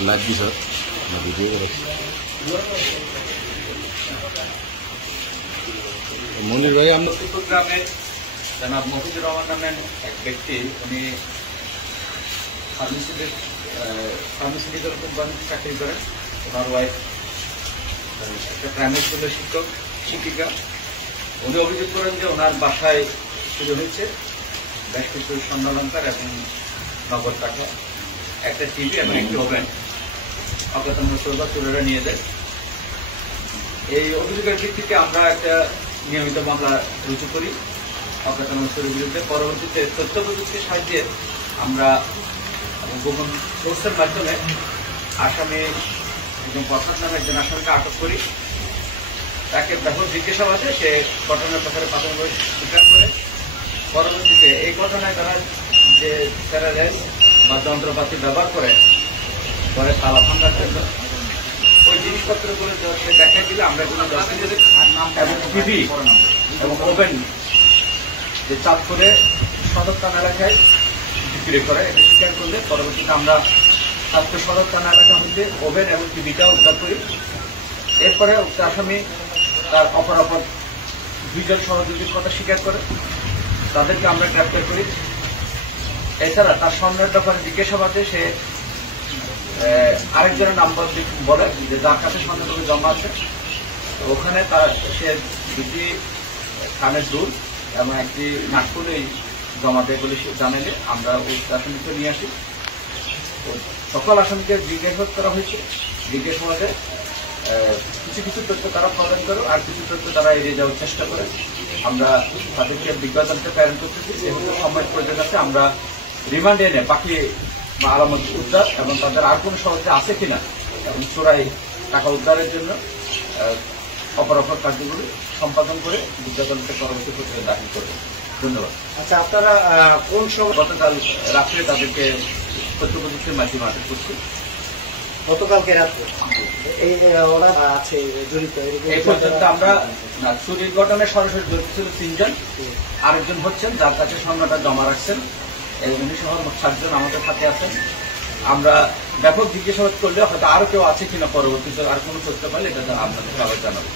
lagi sir, lagi dia মনির ভাই আমরা গ্রামে জনাব মফিজুর রহমান নামের এক ব্যক্তি উনি ফার্মাসিউটিক্যাল কোম্পানিতে চাকরি করেন। ওনার ওয়াইফ একটা প্রাইমারি স্কুলের শিক্ষিকা। উনি অভিযোগ করেন যে ওনার বাসায় চুরি হয়েছে বেশ কিছু স্বর্ণালঙ্কার এবং নগদ টাকা, একটা টিভি এবং একটি ওভেন অজ্ঞাতনামা চোরেরা নিয়ে যায়। এই অভিযোগের ভিত্তিতে আমরা একটা নিয়মিত মামলা রুজু করি অজ্ঞাতনামা চোরের বিরুদ্ধে। পরবর্তীতে তথ্য প্রযুক্তির সাহায্যে আমরা গোপন সোর্সের মাধ্যমে আসামি এবং প্রসাদ নামে একজন আসামিকে আটক করি। তাকে ব্যাপক জিজ্ঞাসাবাদে সে ঘটনার ব্যাপারে প্রাথমিকভাবে স্বীকার করে। পরবর্তীতে এই ঘটনায় তারা যে টেরারাইজ বা যন্ত্রপাতি ব্যবহার করে পরে তালা ভাঙার জন্য ওই জিনিসপত্রগুলো সে দেখা দিলে আমরা কোনো এবং টিভি এবং ওভেন যে চাঁদপুরে সদর থানা এলাকায় বিক্রি করে এটা স্বীকার করলে পরবর্তীতে আমরা চাঁদপুর সদর থানা এলাকা হইতে ওভেন এবং টিভিটাও উদ্ধার করি। এরপরে উক্ত আসামি তার অপরাপর দুইজন সহযোগীর কথা স্বীকার করে, তাদেরকে আমরা গ্রেপ্তার করি। এছাড়া তার স্বর্ণের ব্যাপারে জিজ্ঞাসাবাদে সে আরেকজনের নাম্বার বলে যে যার কাছে স্বর্ণগুলো জমা আছে ওখানে তার সে দুটি কানের দুল এবং একটি নাকফুলেই জমা দেয় বলে সে জানালে আমরা ওই আসামিকে নিয়ে আসি। সকল আসামিকে জিজ্ঞাসাবাদ করা হয়েছে। জিজ্ঞাসাবাদে কিছু কিছু তথ্য তারা প্রদান করে আর কিছু তথ্য তারা এড়িয়ে যাওয়ার চেষ্টা করে। আমরা তাদেরকে বিজ্ঞাপনকে প্রেরণ করতেছি। যেহেতু সময়ের প্রয়োজন আছে আমরা রিমান্ডে এনে বাকি আলামত উদ্ধার এবং তাদের আর কোনো সহজে আছে কিনা এবং চোরাই টাকা উদ্ধারের জন্য অপরাপর কার্যগুলি সম্পাদন করে বিজ্ঞাপনকে পরবর্তী প্রক্রিয়া দাখিল করবেন। ধন্যবাদ। আচ্ছা, আপনারা কোন সময়? গতকাল রাত্রে তাদেরকে তথ্য প্রযুক্তির মাধ্যমে আটক করছি। গতকালকে রাত্রে ওরা আছে জড়িত? এই পর্যন্ত আমরা চুরির ঘটনায় সরাসরি জড়িত ছিল 3 জন, আরেকজন হচ্ছেন যার কাছে স্বর্ণটা জমা রাখছেন। উনি সহ 7 জন আমাদের সাথে আছেন। আমরা ব্যাপক জিজ্ঞাসাবাদ করলে হয়তো আরো কেউ আছে কিনা পরবর্তীতে আর কোনো তথ্য পাইলে এটা আপনাদের আবার জানাবো।